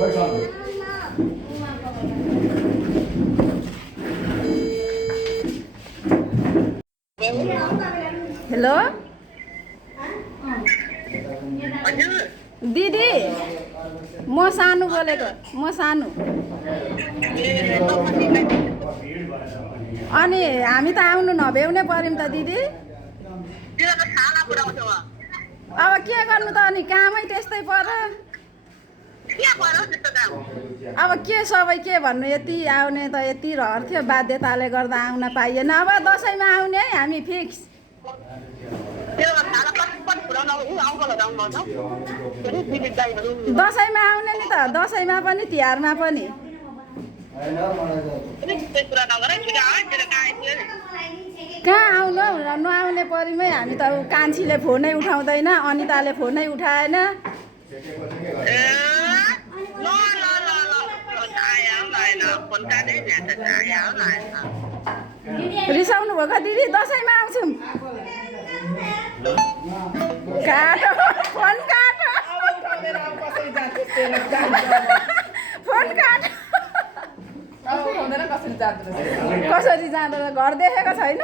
hello दिदी म सानु बोलेको म सानु अनि हामी त आउनु नभ्याउने पर्यौँ त दिदी अब के गर्नु त अनि कामै त्यस्तै पर्यो अब के सबै के भन्नु यति आउने त यति रहर थियो बाध्यताले गर्दा आउन पाइएन अब दसैँमा आउने है हामी फिक्स दसैँमा आउने नि त दसैँमा पनि तिहारमा पनि कहाँ आउनु नआउने परिमै हामी त कान्छीले फोनै उठाउँदैन अनिताले फोनै उठाएन रिसाउनु भएको दिदी दसैँमा आउँछौँ काटो फोन काटो फोन काटो कसरी जाँदैन घर देखेको छैन